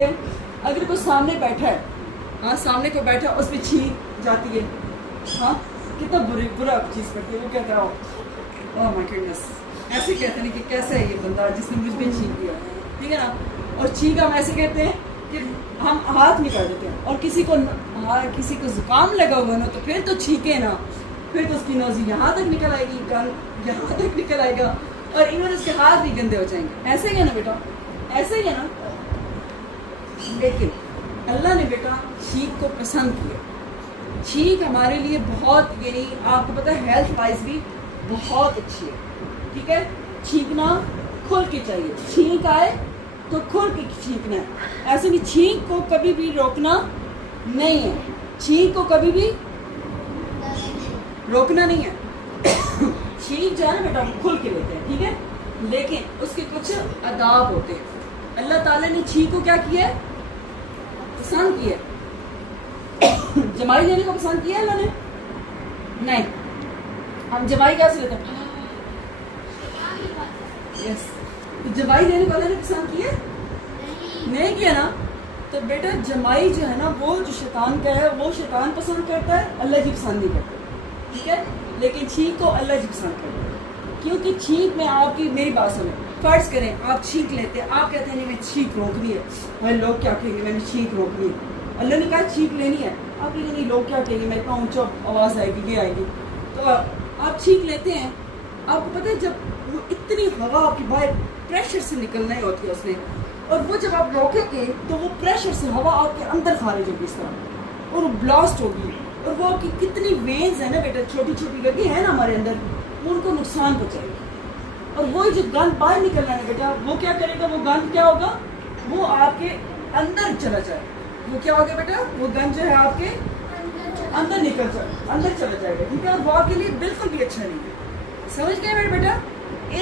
اگر کوئی سامنے بیٹھا ہے، ہاں سامنے کوئی بیٹھا ہے، اس پہ چھینک جاتی ہے، ہاں کتنا برا چیز کرتی ہے، وہ کہتا ہے اوہ مائی گڈنس، ایسے کہتے ہیں کہ کیسا ہے یہ بندہ جس نے مجھ پہ چھینک دیا، ٹھیک ہے نا. اور چھینک ہم ایسے کہتے ہیں کہ ہم ہاتھ نکال دیتے ہیں، اور کسی کو زکام لگا ہوا نا تو پھر تو چھینکے نا، پھر تو اس کی نوزی یہاں تک نکل آئے گی، کان یہاں تک نکل آئے گا، اور ایون اس کے ہاتھ بھی گندے ہو جائیں گے. ایسے ہی ہے نا بیٹا، ایسے ہی ہے نا. لیکن اللہ نے بیٹا چھینک کو پسند کیا. چھینک ہمارے لیے بہت، یعنی آپ کو پتہ ہے ہیلتھ وائز بھی بہت اچھی ہے، ٹھیک ہے. چھینکنا کھل کے چاہیے، چھینک آئے تو کھل کے چھینکنا ہے. ایسے نہیں، چھینک کو کبھی بھی روکنا نہیں ہے، چھینک کو کبھی بھی روکنا نہیں ہے. چھینک جو ہے نا بیٹا کھل کے لیتے ہیں، ٹھیک ہے، لیکن اس کے کچھ آداب ہوتے ہیں. اللہ تعالیٰ نے چھینک کو کیا کیا ہے؟ پسند کیا ہے. جمائی لینے کو پسند کیا ہے اللہ نے؟ نہیں. ہم جمائی کیسے لیتے ہیں؟ یس. جمائی لینے کو اللہ نے پسند کیا ہے؟ نہیں کیا نا. تو بیٹا جمائی جو ہے نا وہ جو شیطان کا ہے، وہ شیطان پسند کرتا ہے، اللہ جی پسند نہیں کرتا، ٹھیک ہے. لیکن چھینک کو اللہ جی پسند کرتا ہے، کیونکہ چھینک میں آپ کی، میری بات سنیں، فرض کریں آپ چھینک لیتے ہیں، آپ کہتے ہیں نہیں میں چھینک روکنی ہے، بھائی لوگ کیا کہیں گے، میں نے چھینک رونی ہے. اللہ نے کہا چھینک لینی ہے، آپ کہیں گے نہیں لوگ کیا کہیں گے، میں اتنا اونچا آواز آئے گی، یہ آئے گی. تو آپ چھینک لیتے ہیں، آپ کو پتہ ہے جب وہ اتنی ہوا آپ کی باہر پریشر سے نکلنا ہی ہوتی ہے اس نے، اور وہ جب آپ روکیں گے تو وہ پریشر سے ہوا آپ کے اندر خارج ہوگی اس طرح، اور وہ بلاسٹ ہوگی، اور وہ آپ کی کتنی وینز ہیں نا بیٹا، چھوٹی چھوٹی لگی ہیں نا ہمارے اندر، وہ ان کو نقصان پہنچائے گی. اور وہی جو گند باہر نکلنا ہے بیٹا، وہ کیا کرے گا، وہ گند کیا ہوگا، وہ آپ کے اندر چلا جائے. وہ کیا ہوگا بیٹا، وہ گند جو ہے آپ کے اندر نکل جائے، اندر چلا جائے گا، ٹھیک ہے. اور وہ آپ کے لیے بالکل بھی اچھا نہیں ہے. سمجھ گئے میرے بیٹا؟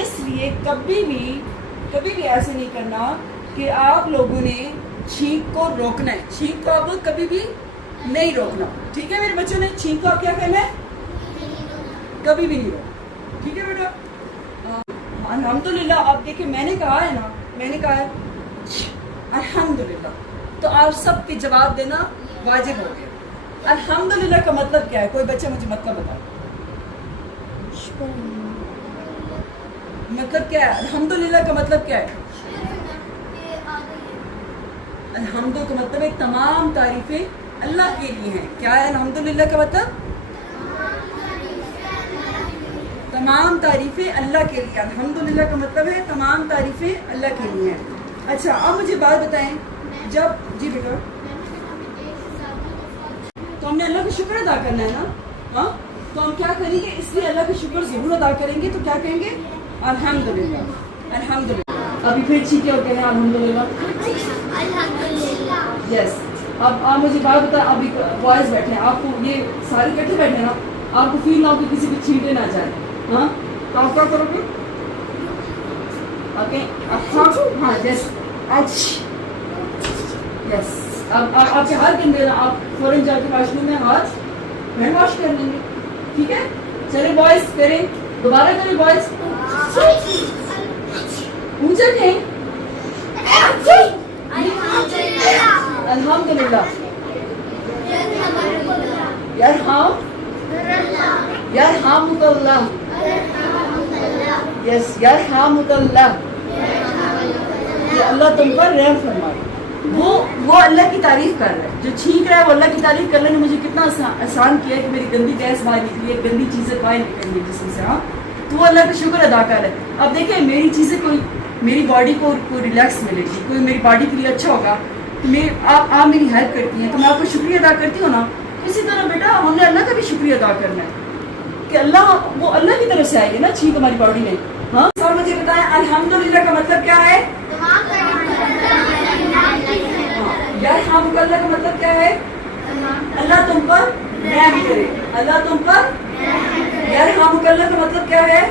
اس لیے کبھی بھی ایسے نہیں کرنا کہ آپ لوگوں نے چھینک کو روکنا ہے. چھینک کو آپ کبھی بھی نہیں روکنا، ٹھیک ہے میرے بچوں نے. چھینک کو آپ کیا کرنا ہے؟ کبھی بھی نہیں روکنا، ٹھیک ہے بیٹا. الحمدللہ. آپ دیکھیں میں نے کہا ہے نا، میں نے کہا ہے الحمدللہ، تو آپ سب کے جواب دینا واجب ہو گیا. الحمدللہ کا مطلب کیا ہے؟ کوئی بچہ مجھے مطلب بتائے، مطلب کیا ہے الحمدللہ کا مطلب کیا ہے؟ الحمد کا مطلب ہے تمام تعریفیں اللہ کے لیے ہیں. کیا ہے الحمدللہ کا مطلب؟ تمام تعریفیں اللہ کے لیے. الحمدللہ کا مطلب ہے تمام تعریفیں اللہ کے لیے ہیں. اچھا اب مجھے بات بتائیں، جب جی بیٹا تو ہم نے اللہ کا شکر ادا کرنا ہے نا، ہاں تو ہم کیا کریں گے، اس لیے اللہ کا شکر ضرور ادا کریں گے. تو کیا کہیں گے؟ الحمدللہ. الحمدللہ. ابھی پھر ٹھیک ہے ہو گئے ہیں الحمدللہ. یس. اب آپ مجھے بات بتائیں، ابھی بوائز بیٹھے ہیں، آپ کو یہ سارے کٹھے بیٹھے ہیں نا، آپ کو فیل نہ ہو کہ کسی کو چھینٹے نہ جائے، ہاں تو آپ کیا کرو گے؟ اوکے ہاں یس یس. اب آپ کے ہاتھ گندے نا، آپ فوراً جا کے واش روم میں ہاتھ ہینڈ واش کر لیں گے، ٹھیک ہے. چلے بوائز کریں، دوبارہ کریں بوائز، اونچا کہیں الحمدللہ. یرحمک اللہ. یس یرحمک اللہ، کہ اللہ تم پر رحم فرمائے. وہ اللہ کی تعریف کر رہا ہے، جو چھینک رہا ہے وہ اللہ کی تعریف کر رہا ہے. مجھے کتنا آسان کیا ہے کہ میری گندی گیس باہر نکلی ہے، گندی چیزیں باہر نکلیں گی جسم سے، ہاں تو وہ اللہ کا شکر ادا کر رہا ہے. اب دیکھیں میری چیزیں کوئی میری باڈی کو کوئی ریلیکس ملے گی، کوئی میری باڈی کے لیے اچھا ہوگا، آپ میری ہیلپ کرتی ہیں تو میں آپ کو شکریہ ادا کرتی ہوں نا. اسی طرح بیٹا ہم نے اللہ کا بھی شکریہ ادا کرنا ہے کہ وہ اللہ کی طرف سے آئے گی نا چھینک ہماری باڈی میں. ہاں سر مجھے بتائیں الحمدللہ کا مطلب کیا ہے؟ یرحمک اللہ کا مطلب کیا ہے؟ اللہ تم پر رحم کرے. اللہ تم پر. یرحمک اللہ کا مطلب کیا ہے؟